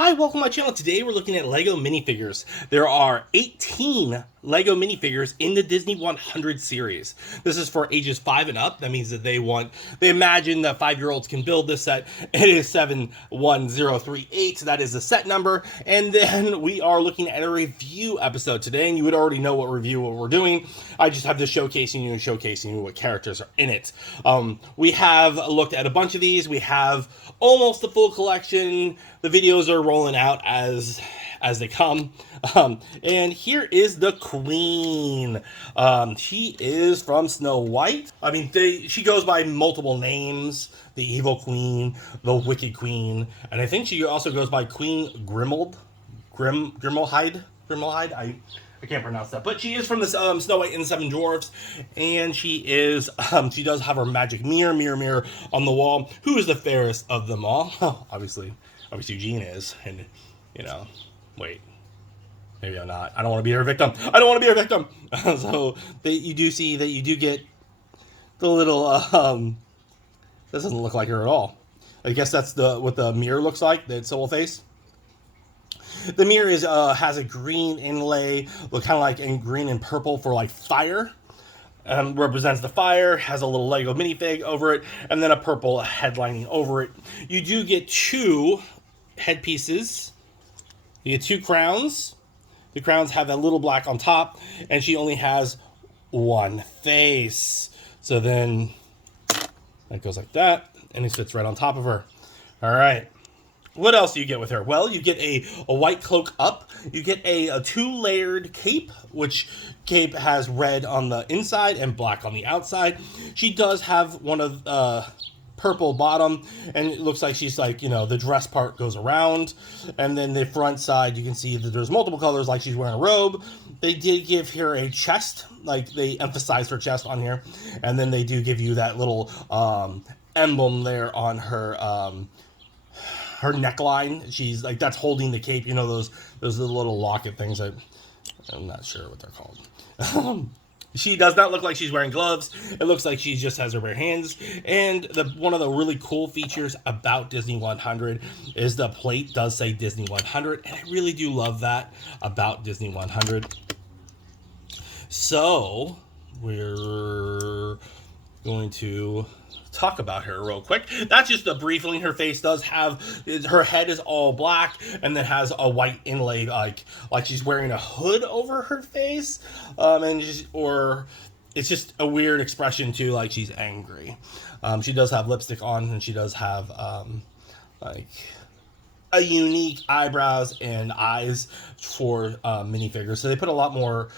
Hi, welcome to my channel. Today we're looking at LEGO minifigures. There are 18 LEGO minifigures in the Disney 100 series. This is for ages 5 and up. That means that they imagine that 5-year-olds can build this set. It is 71038. That is the set number. And then we are looking at a review episode today, and you would already know what we're doing. I just have this showcasing you what characters are in it. We have looked at a bunch of these. We have almost the full collection. The videos are rolling out as they come. And here is the Queen. She is from Snow White. I mean, she goes by multiple names. The Evil Queen, the Wicked Queen, and I think she also goes by Queen Grimald. Grimmelhide. I can't pronounce that, but she is from the Snow White and the Seven Dwarfs, and she does have her magic mirror on the wall. Who is the fairest of them all? Oh, obviously Eugene is, and wait, maybe I'm not. I don't want to be her victim. So you do see that you do get the little this doesn't look like her at all. I guess that's what the mirror looks like. That soul face. The mirror has a green inlay, look kind of like in green and purple for like fire. Represents the fire, has a little Lego minifig over it, and then a purple headlining over it. You do get 2 headpieces. You get 2 crowns. The crowns have a little black on top, and she only has 1 face. So then that goes like that, and it sits right on top of her. All right. What else do you get with her? Well, you get a white cloak up. You get a 2-layered cape, which cape has red on the inside and black on the outside. She does have one of purple bottom, and it looks like she's like, the dress part goes around. And then the front side, you can see that there's multiple colors, like she's wearing a robe. They did give her a chest, like they emphasized her chest on here. And then they do give you that little emblem there on her neckline. She's like, that's holding the cape, those little locket things. I'm not sure what they're called. She does not look like she's wearing gloves. It looks like she just has her bare hands. And one of the really cool features about Disney 100 is the plate does say Disney 100, and I really do love that about Disney 100. So we're going to talk about her real quick. That's just a brief link. Her face does have, her head is all black and then has a white inlay, like she's wearing a hood over her face, or it's just a weird expression too, like she's angry. She does have lipstick on, and she does have like a unique eyebrows and eyes for minifigures. So they put a lot more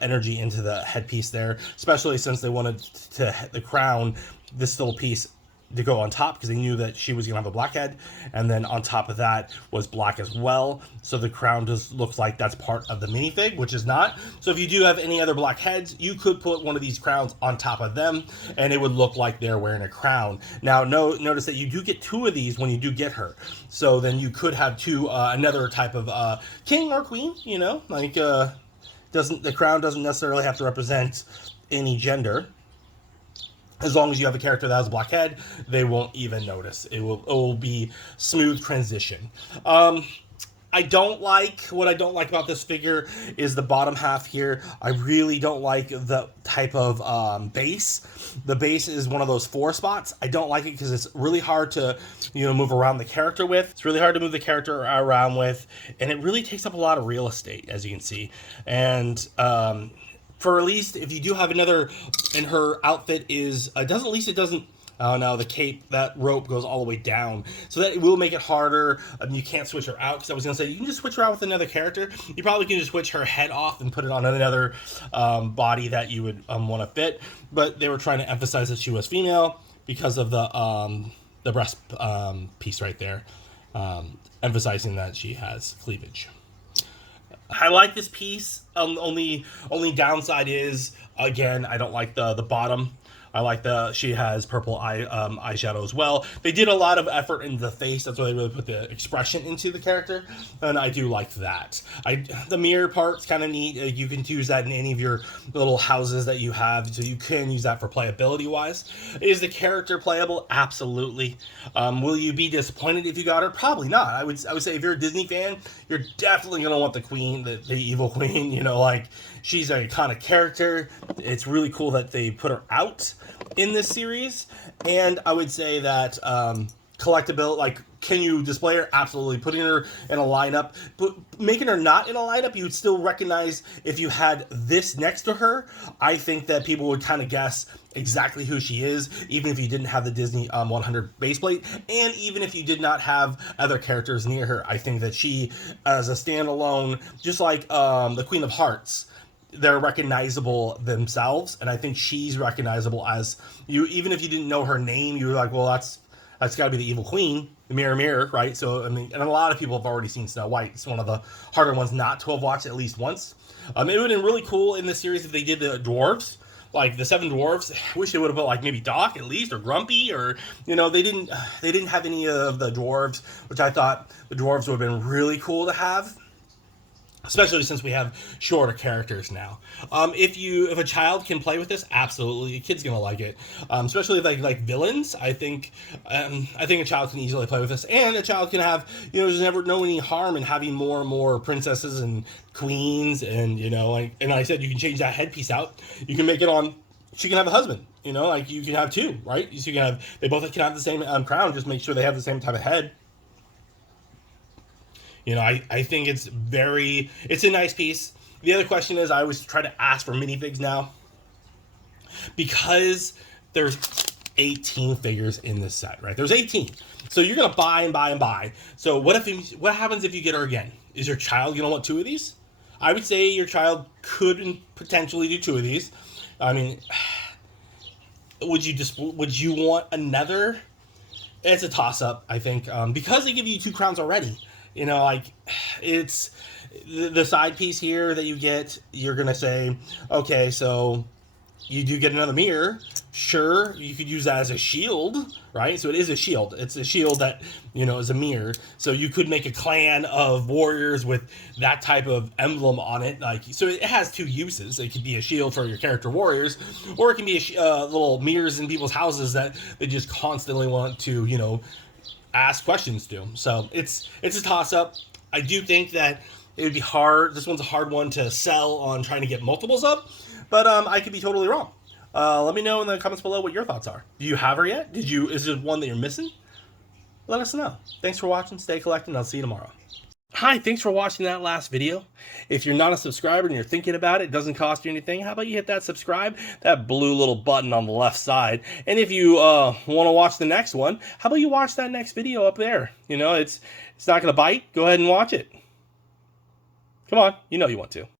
energy into the headpiece there, especially since they wanted the crown, this little piece, to go on top, because they knew that she was gonna have a black head, and then on top of that was black as well. So the crown just looks like that's part of the minifig, which is not. So if you do have any other black heads, you could put one of these crowns on top of them, and it would look like they're wearing a crown. Now, notice that you do get 2 of these when you do get her. So then you could have another type of king or queen. The crown doesn't necessarily have to represent any gender. As long as you have a character that has a black head, they won't even notice. It will be smooth transition. What I don't like about this figure is the bottom half here. I really don't like the type of base. The base is one of those 4 spots. I don't like it because it's really hard to move around the character with. It's really hard to move the character around with, and it really takes up a lot of real estate, as you can see. And for at least, if you do have another, and her outfit it doesn't. Oh no, the cape, that rope goes all the way down. So that will make it harder. You can't switch her out, because I was going to say, you can just switch her out with another character. You probably can just switch her head off and put it on another body that you would want to fit. But they were trying to emphasize that she was female because of the breast piece right there, emphasizing that she has cleavage. I like this piece. Only downside is, again, I don't like the bottom. I like she has purple eyeshadow as well. They did a lot of effort in the face. That's why they really put the expression into the character, and I do like that. The mirror part's kind of neat. You can use that in any of your little houses that you have, so you can use that for playability wise. Is the character playable? Absolutely. Will you be disappointed if you got her? Probably not. I would say if you're a Disney fan, you're definitely gonna want the queen, the evil queen. You know, like, she's an iconic character. It's really cool that they put her out in this series, and I would say that collectability, like, can you display her? Absolutely. Putting her in a lineup, but making her not in a lineup, you would still recognize if you had this next to her. I think that people would kind of guess exactly who she is, even if you didn't have the Disney 100 base plate, and even if you did not have other characters near her. I think that she, as a standalone, just like the Queen of Hearts, they're recognizable themselves, and I think she's recognizable as you. Even if you didn't know her name, you were like, well, that's got to be the evil queen, the mirror mirror, right? So I mean, and a lot of people have already seen Snow White. It's one of the harder ones not to have watched at least once. It would have been really cool in this series if they did the dwarves, like the 7 dwarves. I wish they would have put, like, maybe Doc at least, or Grumpy, or, you know, they didn't have any of the dwarves, which I thought the dwarves would have been really cool to have, especially since we have shorter characters now. If a child can play with this, absolutely, a kid's gonna like it. Especially if they like villains. I think a child can easily play with this, and a child can have, there's never no any harm in having more and more princesses and queens, and and I said you can change that headpiece out. You can make it on. She can have a husband. Like, you can have 2, right? So you can have, they both can have the same crown. Just make sure they have the same type of head. I think it's a nice piece. The other question is, I always try to ask for minifigs now, because there's 18 figures in this set, right? There's 18. So you're going to buy and buy and buy. So what happens if you get her again? Is your child going to want 2 of these? I would say your child could potentially do 2 of these. I mean, would you want another? It's a toss-up, I think, because they give you 2 crowns already. It's the side piece here that you get. You're gonna say, okay, so you do get another mirror. Sure, you could use that as a shield, right? So it is a shield. It's a shield that, is a mirror. So you could make a clan of warriors with that type of emblem on it. So it has 2 uses. It could be a shield for your character warriors, or it can be little mirrors in people's houses that they just constantly want to, ask questions to. So it's a toss-up. I do think that it would be hard. This one's a hard one to sell on trying to get multiples up, but I could be totally wrong. Let me know in the comments below what your thoughts are. Do you have her yet? Is there one that you're missing? Let us know. Thanks for watching. Stay collecting. I'll see you tomorrow. Hi, thanks for watching that last video. If you're not a subscriber and you're thinking about it, it doesn't cost you anything. How about you hit that subscribe, that blue little button on the left side. And if you want to watch the next one, how about you watch that next video up there? It's not going to bite. Go ahead and watch it. Come on, you know you want to.